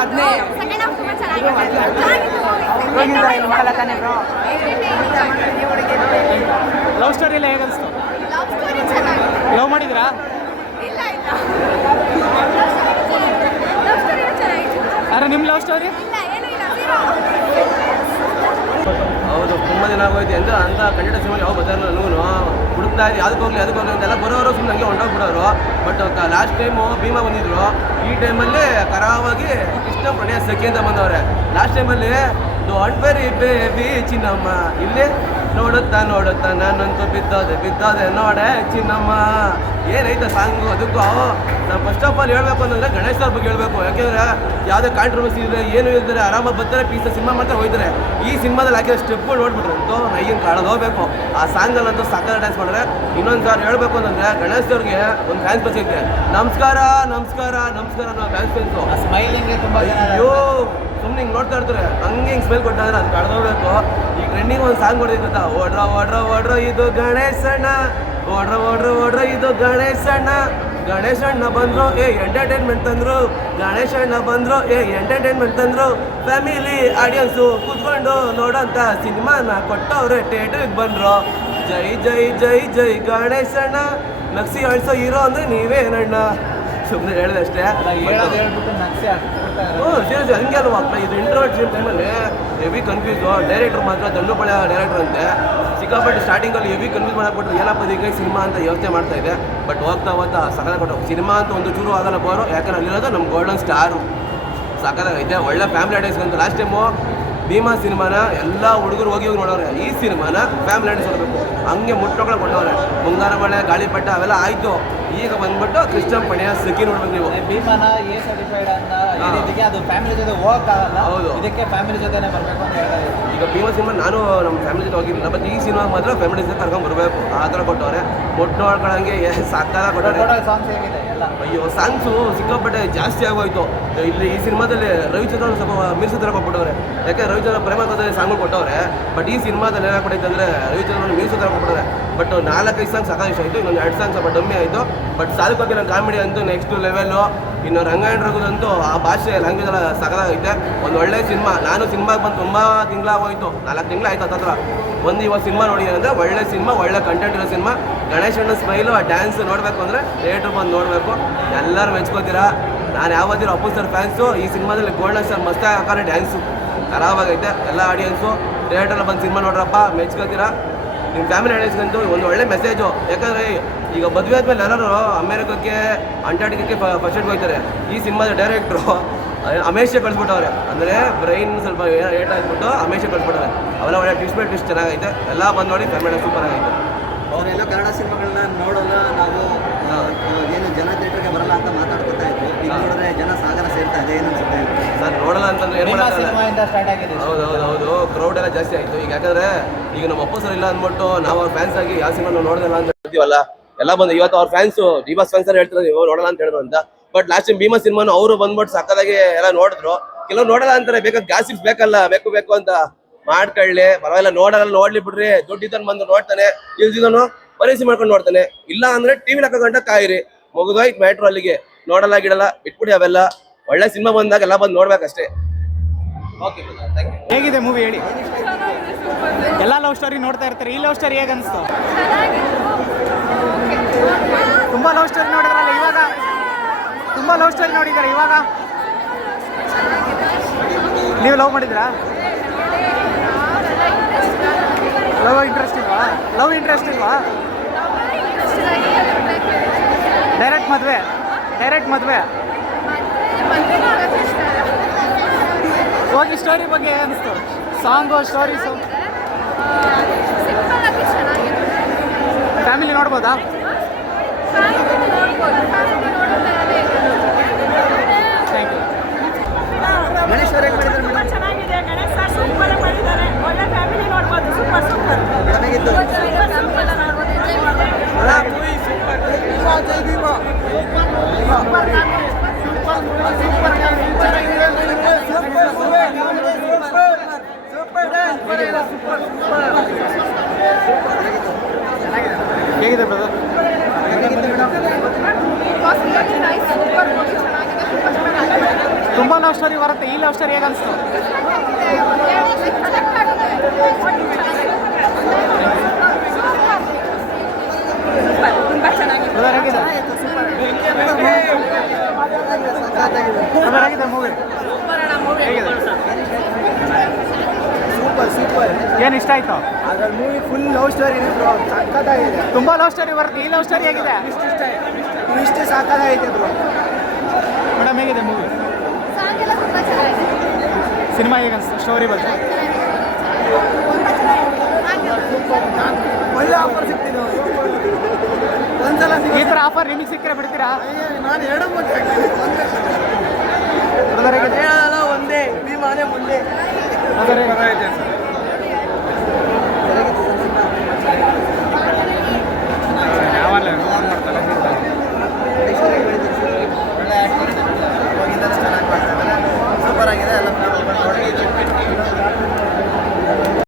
ಅದನ್ನೇ ತಾನೇ bro love story ಎಲ್ಲ ಹೇಗೆ ಅನಿಸ್ತು? ಲವ್ ಸ್ಟೋರಿ ಚೆನ್ನಾಗಿದೆ ಲವ್ ಮಾಡಿದ್ರಾ? ಇಲ್ಲ ಇಲ್ಲ. ಲವ್ ಸ್ಟೋರಿ ಚೆನ್ನಾಗಿದೆ ಅರೆ ನಿಮ್ಮ ಲವ್ ಸ್ಟೋರಿ. ಹೌದು ತುಂಬ ದಿನ ಆಗೋಯ್ತು. ಅಂದ್ರೆ ಅಂತ ಕನ್ನಡ ಸಿನಿಮಾ ಯಾವ ಬರ್ತಾರಲ್ಲ ನೂನು ಹುಡುಕ್ತಾ ಇದ್ವಿ. ಅದಕ್ಕೆ ಹೋಗ್ಲಿ ಅದಕ್ಕೆ ಹೋಗ್ಲಿ ಅಂತೆಲ್ಲ ಬರೋರು ಸುಮ್ಮನೆ ಹಂಗೆ ಹೊಂಟೋಗ್ಬಿಡೋರು. ಬಟ್ ಲಾಸ್ಟ್ ಟೈಮು ಭೀಮಾ ಬಂದಿದ್ರು. ಈ ಟೈಮಲ್ಲಿ ಕರಾವಾಗಿ ಕೃಷ್ಣ ಪ್ರಣಯ ಸಖಿ ಅಂತ ಬಂದವ್ರೆ ಲಾಸ್ಟ್ ಟೈಮಲ್ಲಿ ಡೋಂಟ್ ವೆರಿ ಬೇಬಿ ಚಿನ್ನಮ್ಮ, ಇಲ್ಲಿ ನೋಡುತ್ತಾ ನೋಡುತ್ತಾ ನಾನಂತೂ ಬಿದ್ದೋದೆ ಬಿದ್ದೋದೆ ನೋಡೆ ಚಿನ್ನಮ್ಮ. ಏನೈತೆ ಸಾಂಗು? ಅದಕ್ಕೂ ನಾವು ಫಸ್ಟ್ ಆಫ್ ಆಲ್ ಹೇಳ್ಬೇಕು ಅಂತಂದರೆ ಗಣೇಶ್ ಅವ್ರ ಬಗ್ಗೆ ಹೇಳಬೇಕು. ಯಾಕೆಂದ್ರೆ ಯಾವುದೇ ಕಾಂಟ್ರವರ್ಸಿ ಇದೆ ಏನು ಇಲ್ದರೆ ಆರಾಮಾಗಿ ಬರ್ತಾರೆ ಪೀಸ ಸಿನಿಮಾ ಮಾತ್ರ ಹೋಯ್ತಾರೆ. ಈ ಸಿನಿಮಾದಲ್ಲಿ ಹಾಕಿರೋ ಸ್ಟೆಪ್ಗಳು ನೋಡ್ಬಿಟ್ರೆ. ಅಂತೂ ನೈನ್ ಕಾಳೋದು ಹೋಗ್ಬೇಕು. ಆ ಸಾಂಗಲ್ಲಂತೂ ಸಾಕಾರ ಡ್ಯಾನ್ಸ್ ಮಾಡಿದ್ರೆ ಇನ್ನೊಂದು ಸಾರಿ ಹೇಳಬೇಕು ಅಂತಂದರೆ ಗಣೇಶ್ ಅವ್ರಿಗೆ ಒಂದು ಫ್ಯಾನ್ಸ್ ಬಸ್ ಐತೆ. ನಮಸ್ಕಾರ ನಮಸ್ಕಾರ ನಮಸ್ಕಾರ ಅನ್ನೋ ಫ್ಯಾನ್ಸ್ ಆ ಸ್ಮೈಲಿಂಗ್ ತುಂಬ ಅಯ್ಯೋ ಸುಮ್ಮನೆ ಹಿಂಗೆ ನೋಡ್ತಾ ಇರ್ತಾರೆ. ಹಂಗೆ ಹಿಂಗೆ ಸ್ಮೈಲ್ ಕೊಟ್ಟಾದ್ರೆ ಅದು ಕಳೆದೋಗ್ಬೇಕು ಟ್ರೆಂಡಿಂಗ್ ಒಂದು ಸಾಂಗ್ ಗೊತ್ತಾ? ಓಡ್ರ ಓಡ್ರ ಓಡ್ರ ಇದು ಗಣೇಶಣ್ಣ. ಓಡ್ರ ಓಡ್ರ ಓಡ್ರ ಇದು ಗಣೇಶಣ್ಣ. ಗಣೇಶಣ್ಣ ಬಂದ್ರು ಏ ಎಂಟರ್ಟೈನ್ಮೆಂಟ್ ತಂದ್ರು. ಗಣೇಶಣ್ಣ ಬಂದ್ರು ಏ ಎಂಟರ್ಟೈನ್ಮೆಂಟ್ ತಂದ್ರು. ಫ್ಯಾಮಿಲಿ ಆಡಿಯನ್ಸು ಕೂತ್ಕೊಂಡು ನೋಡೋಂಥ ಸಿನಿಮಾನ ಕೊಟ್ಟವ್ರೆ ಥಿಯೇಟ್ರಿಗೆ ಬಂದ್ರು. ಜೈ ಜೈ ಜೈ ಜೈ ಗಣೇಶಣ್ಣ. ನಕ್ಸಿ ಅಳ್ಸೋ ಹೀರೋ ಅಂದ್ರೆ ನೀವೇನಣ್ಣ? ಸುಮ್ಮನೆ ಹೇಳಿದೆ ಅಷ್ಟೇ. ಹ್ಞೂ ಸೀರಿಯಸ್ ಹಂಗೆ ಅಲ್ವಾ? ಇದು ಇಂಟರ್ವ್ಯೂ ಫಿಲ್ಮ್ ಟೈಮಲ್ಲಿ ಹೆವಿ ಕನ್ಫ್ಯೂಸ್ ಡೈರೆಕ್ಟರ್ ಮಾತ್ರ ದಂಡುಬಳ ಡೈರೆಕ್ಟರ್ ಅಂತೆ. ಸಿಕ್ಕಾಪಟ್ಟೆ ಸ್ಟಾರ್ಟಿಂಗಲ್ಲಿ ಹೆವಿ ಕನ್ಫ್ಯೂಸ್ ಮಾಡಕ್ಬಿಟ್ರು. ಏನಪ್ಪ ಈಗ ಸಿನಿಮಾ ಅಂತ ಯೋಚನೆ ಮಾಡ್ತಾ ಇದೆ? ಬಟ್ ಹೋಗ್ತಾ ಹೋಗ್ತಾ ಸಕಲ ಕೊಟ್ಟು ಸಿನಿಮಾ ಅಂತ ಒಂದು ಚೂರು ಆಗಲ್ಲ ಬೋರು ಯಾಕಂದ್ರೆ ಅಲ್ಲಿರೋದು ನಮ್ಮ ಗೋಲ್ಡನ್ ಸ್ಟಾರು ಸಕಲಾಗೈತೆ ಒಳ್ಳೆ ಫ್ಯಾಮಿಲಿ ಆಡಿಯನ್ಸ್ ಅಂತ ಲಾಸ್ಟ್ ಟೈಮು ಭೀಮಾ ಸಿನಿಮಾನ ಎಲ್ಲ ಹುಡುಗರು ಹೋಗಿ ಹೋಗಿ ನೋಡೋರೆ. ಈ ಸಿನಿಮಾನ ಫ್ಯಾಮಿಲಿ ಆಡಿಯನ್ಸ್ ನೋಡಬೇಕು. ಹಂಗೆ ಮುಟ್ಟೊಳಗೆ ಕೊಟ್ಟವ್ರೆ. ಮುಂಗಾರ ಮಳೆ ಗಾಳಿಪಟ ಅವೆಲ್ಲ ಆಯಿತು. ಈಗ ಬಂದ್ಬಿಟ್ಟು ಕೃಷ್ಣ ಪಣಿಯ ಸಿಕ್ಕಿ ನೋಡ್ಬೇಕು ನೀವು. ಭೀಮಾನ ಎ ಸರ್ಟಿಫೈಡ್ ಅಂತ ಇದಕ್ಕೆ ಅದು ಫ್ಯಾಮಿಲಿ ಜೊತೆ ಹೋಗಕ್ಕಾಗಲ್ಲ. ಹೌದು. ಇದಕ್ಕೆ ಫ್ಯಾಮಿಲಿ ಜೊತೆನೆ ಬರಬೇಕು ಅಂತ ಹೇಳ್ತಾರೆ ಈಗ ಭೀಮಾ ಸಿನಿಮಾ ನಾನು ನಮ್ಮ ಫ್ಯಾಮಿಲಿ ಜೊತೆ ಹೋಗಿರಲಿಲ್ಲ. ಬಟ್ ಈ ಸಿನಿಮಾ ಮಾತ್ರ ಫ್ಯಾಮಿಲಿ ಜೊತೆ ಕರ್ಕೊಂಡ್ ಬರಬೇಕು. ಆ ಥರ ಕೊಟ್ಟವ್ರೆ. ಮೊಟ್ಟು ನೋಡ್ಕೊಳಂಗೆ ಸಾಕಾಗ ಕೊಟ್ಟವ್ರೆ. ಸಾಂಗ್ಸ್ ಹೇಗಿದೆ? ಎಲ್ಲ. ಅಯ್ಯೋ ಸಾಂಗ್ಸು ಸಿಕ್ಕಾಪಟ್ಟೆ ಜಾಸ್ತಿ ಆಗೋಯ್ತು. ಇಲ್ಲಿ ಈ ಸಿನಿಮಾದಲ್ಲಿ ರವಿಚಂದ್ರನ್ ಸ್ವಲ್ಪ ಮೀರ್ಸತ್ರ ಕೊಟ್ಬಿಟ್ಟವ್ರೆ. ಯಾಕೆ ರವಿಚಂದ್ರ ಪ್ರೇಮ ಕಥೆ ಸಾಂಗ್ ಕೊಟ್ಟವ್ರೆ. ಬಟ್ ಈ ಸಿನಿಮಾದಲ್ಲಿ ಏನಾಗ್ಬಿಟ್ಟೈತೆ ಅಂದರೆ ರವಿಚಂದ್ರನ್ ಮೀರ್ಸತ್ರ ಕೊಟ್ಬಿಟ್ರೆ ಬಟ್ ನಾಲ್ಕೈದು ಸಾಂಗ್ ಸಕಾಲ ಇಷ್ಟ ಆಯಿತು. ಇನ್ನೊಂದು ಎರಡು ಸಾಂಗ್ ಸ್ವಲ್ಪ ಡಮ್ಮಿ ಆಯಿತು. ಬಟ್ ಸಾಧಕ ಕಾಮಿಡಿ ಅಂತೂ ನೆಕ್ಸ್ಟ್ ಲೆವೆಲ್ಲು ಇನ್ನು ರಂಗಾಯಣ ರಘುದಂತೂ ಆ ಭಾಷೆ ಲ್ಯಾಂಗ್ವೇಜ್ ಎಲ್ಲ ಸಕಲಾಗೈತೆ ಒಂದು ಒಳ್ಳೆ ಸಿನಿಮಾ. ನಾನು ಸಿನಿಮಾಗೆ ಬಂದು ತುಂಬ ತಿಂಗಳಾಗೋಯ್ತು ನಾಲ್ಕು ತಿಂಗಳಾಯ್ತು ಹತ್ತತ್ರ ಒಂದು ಇವಾಗ ಸಿನಿಮಾ ನೋಡಿ ಅಂದರೆ ಒಳ್ಳೆ ಸಿನಿಮಾ, ಒಳ್ಳೆ ಕಂಟೆಂಟ್ ಇರೋ ಸಿನಿಮಾ. ಗಣೇಶಣ್ಣ ಸ್ಮೈಲು ಆ ಡ್ಯಾನ್ಸ್ ನೋಡಬೇಕು ಅಂದರೆ ಥಿಯೇಟ್ರ್ ಬಂದು ನೋಡಬೇಕು. ಎಲ್ಲರೂ ಮೆಚ್ಕೋತೀರಾ? ನಾನು ಯಾವತ್ತಿರೋ ಅಪ್ಪು ಸರ್ ಫ್ಯಾನ್ಸು ಈ ಸಿನಿಮಾದಲ್ಲಿ ಗೋಲ್ಡನ್ ಸ್ಟಾರ್ ಮಸ್ತಾಗಿ ಹಾಕೋಣ ಡ್ಯಾನ್ಸು ಖರಾಬಾಗೈತೆ ಎಲ್ಲ ಆಡಿಯನ್ಸು ಥಿಯೇಟ್ರಲ್ಲಿ ಬಂದು ಸಿನಿಮಾ ನೋಡ್ರಪ್ಪ. ಮೆಚ್ಕೋತೀರಾ? ನಿಮ್ಮ ಫ್ಯಾಮಿಲಿ ಆಡಿಯನ್ಸ್ಗಂತೂ ಒಂದು ಒಳ್ಳೆ ಮೆಸೇಜು ಯಾಕಂದರೆ ಈಗ ಮದುವೆ ಆದಮೇಲೆ ಎಲ್ಲರೂ ಅಮೇರಿಕಕ್ಕೆ ಅಂಟಾರ್ಟಿಕಕ್ಕೆ ಫಸ್ಟ್ ಹೋಗ್ತಾರೆ. ಈ ಸಿನಿಮಾದ ಡೈರೆಕ್ಟ್ರು ಅಮೇಶೆ ಕಳಿಸ್ಬಿಟ್ಟವ್ರೆ. ಅಂದರೆ ಬ್ರೈನ್ ಸ್ವಲ್ಪ ಏಟ್ ಆಗಿಬಿಟ್ಟು ಅಮೇಶೆ ಕಳಿಸ್ಬಿಟ್ಟವ್ರೆ. ಅವೆಲ್ಲ ಒಳ್ಳೆ ಟ್ವಿಸ್ಟ್ ಬೈ ಟ್ವಿಸ್ಟ್ ಚೆನ್ನಾಗೈತೆ. ಎಲ್ಲ ಬಂದು ನೋಡಿ ಫ್ಯಾಮಿಲಿ ಸೂಪರ್ ಆಗೈತೆ. ಅವರೆಲ್ಲ ಕನ್ನಡ ಸಿನಿಮಾಗಳನ್ನ ನೋಡೋಣ ನಾವು ಏನು ಜನ ಥಿಯೇಟರ್ಗೆ ಬರಲ್ಲ ಅಂತ ಮಾತಾಡ್ಕೊತಾ ಇದ್ವಿ. ಈಗ ನೋಡಿದ್ರೆ ಜನ ಸಾಗರ ಸೇರ್ತಾ ಇದೆ ಏನು ಅನ್ಸುತ್ತೆ ಸರ್ ನೋಡಲ್ಲ ಅಂತಂದ್ರೆ ಏನು ಹೌದು ಹೌದು ಹೌದು ಕ್ರೌಡ್ ಎಲ್ಲ ಜಾಸ್ತಿ ಆಯಿತು. ಈಗ ಯಾಕಂದ್ರೆ ಈಗ ನಮ್ಮ ಅಪ್ಪ ಸರ್ ಇಲ್ಲ ಅಂದ್ಬಿಟ್ಟು ನಾವು ಅವ್ರ ಫ್ಯಾನ್ಸ್ ಆಗಿ ಯಾವ ಸಿನಿಮಾ ನೋಡಿದ್ರಲ್ಲ ಅಂತ ಹೇಳ್ತೀವಲ್ಲ? ಎಲ್ಲ ಬಂದು ಇವತ್ತು ಅವ್ರ ಫ್ಯಾನ್ಸ್ ಡಿಬಾಸ್ ಫ್ಯಾನ್ಸ್ ಹೇಳ್ತಾರೆ ನೀವು ನೋಡೋಣ ಅಂತ ಹೇಳಿದ್ರು ಅಂತ. ಬಟ್ ಲಾಸ್ಟ್ ಟೈಮ್ ಭೀಮಾ ಸಿನಿಮಾನು ಅವರು ಬಂದ್ಬಿಟ್ಟು ಸಕ್ಕದಾಗಿ ಎಲ್ಲ ನೋಡಿದ್ರು. ಕೆಲವ್ರು ನೋಡಲ್ಲ ಅಂತಾರೆ, ಬೇಕಾದ ಗಾಸಿಪ್ಸ್ ಬೇಕಲ್ಲ, ಬೇಕು ಬೇಕು ಅಂತ ಮಾಡ್ಕೊಳ್ಳಿ, ಪರವಾಗಿಲ್ಲ, ನೋಡಲ್ಲ, ನೋಡ್ಲಿ ಬಿಡ್ರಿ ದುಡ್ಡಿದ್ದನ್ ಬಂದು ನೋಡ್ತಾನೆ ಇಲ್ದಿದ್ದನು ಪರಿಸಿ ಮಾಡ್ಕೊಂಡು ನೋಡ್ತಾನೆ. ಇಲ್ಲ ಅಂದ್ರೆ ಟಿವಿ ಗಂಟ ಕಾಯಿರಿ, ಮುಗಿದೋಯ್ತು ಮ್ಯಾಟ್ರು ಅಲ್ಲಿಗೆ. ನೋಡಲ್ಲ, ಗಿಡಲ್ಲ ಇಟ್ಬಿಡಿ ಅವೆಲ್ಲ. ಒಳ್ಳೆ ಸಿನಿಮಾ ಬಂದಾಗ ಎಲ್ಲ ಬಂದು ನೋಡ್ಬೇಕಷ್ಟೇ. ಓಕೆ ಹೇಗಿದೆ ಮೂವಿ ಹೇಳಿ? ಎಲ್ಲ ಲವ್ ಸ್ಟೋರಿ ನೋಡ್ತಾ ಇರ್ತಾರೆ. ಈ ಲವ್ ಸ್ಟೋರಿ ಹೇಗೆ ಅನಿಸ್ತು ತುಂಬ ಲವ್ ಸ್ಟೋರಿ ನೋಡಿದ್ರಲ್ಲ ಇವಾಗ? ತುಂಬ ಲವ್ ಸ್ಟೋರಿ ನೋಡಿದ್ದಾರೆ ಇವಾಗ? ನೀವು ಲವ್ ಮಾಡಿದ್ರಾ ಲವ್ ಇಂಟ್ರೆಸ್ಟ್ ಇಲ್ವಾ? ಲವ್ ಇಂಟ್ರೆಸ್ಟ್ ಇಲ್ವಾ? ಡೈರೆಕ್ಟ್ ಮದುವೆ. ಡೈರೆಕ್ಟ್ ಮದುವೆ. ಹೋಗಿ ಸ್ಟೋರಿ ಬಗ್ಗೆ ಅನಿಸ್ತು. ಸಾಂಗು ಸ್ಟೋರಿ ಫ್ಯಾಮಿಲಿ ನೋಡ್ಬೋದಾ ಫ್ಯಾಮಿಲಿ ನೋಡ್ಬೋದು ಫ್ಯಾಮಿಲಿ ನೋಡಿದ್ರೆ ಅದೇ ಥ್ಯಾಂಕ್ ಯು ಗಣೇಶ್ ಅವ್ರು ಹೆಂಗ್ ಮಾಡಿದ್ರು ತುಂಬಾ ಚೆನ್ನಾಗಿದೆ ಗಣೇಶ್ ಸರ್ ಸೂಪರ್ ಮಾಡಿದ್ದಾರೆ ಒಳ್ಳೆ ಫ್ಯಾಮಿಲಿ ನೋಡ್ಬೋದು ಸೂಪರ್ ಸೂಪರ್ ಚೆನ್ನಾಗಿತ್ತು ಸೂಪರ್ ನೋಡ್ಬೋದು ಎಂಜಾಯ್ ಮಾಡ್ಬೋದು ಹೇಗಿದೆ ಬ್ರದರ್ ತುಂಬ ಲವ್ ಸ್ಟೋರಿ ಬರುತ್ತೆ ಈ ಲವ್ ಸ್ಟೋರಿ ಹೇಗೆ ಅನಿಸ್ತು ತುಂಬಾ ಚೆನ್ನಾಗಿದೆ ಬ್ರದರ್ ಹೇಗಿದೆ? ಬ್ರದರ್ ಹೇಗಿದೆ ಮೂವಿ ಹೇಗಿದೆ? ಸೂಪರ್ ಸೂಪರ್ ಏನು ಇಷ್ಟ ಆಯ್ತು? ಅದ್ರಲ್ಲಿ ಮೂವಿ ಫುಲ್ ಲವ್ ಸ್ಟೋರಿ ಸಕ್ಕತ್ತಾಗಿದೆ ತುಂಬಾ ಲವ್ ಸ್ಟೋರಿ ಬರುತ್ತೆ ಈ ಲವ್ ಸ್ಟೋರಿ ಹೇಗಿದೆ? ಇಷ್ಟು ಸಾಕಾಗೈತೆ ಬ್ರೋ ಮೇಡಮ್ ಹೇಗಿದೆ ಮೂವಿ ಸಿನಿಮಾ ಈಗ ಸ್ಟೋರಿ ಬಗ್ಗೆ ಒಳ್ಳೆ ಆಫರ್ ಸಿಗ್ತಿದೆ ಒಂದ್ಸಲ ಈ ಥರ ಆಫರ್ ನಿಮಗೆ ಸಿಕ್ಕರೆ ಬಿಡ್ತೀರಾ? ನಾನು ಎರಡು ಹೇಳಲ್ಲ ಒಂದೇ ನೀವು ಮನೆ ಮುಂದೆ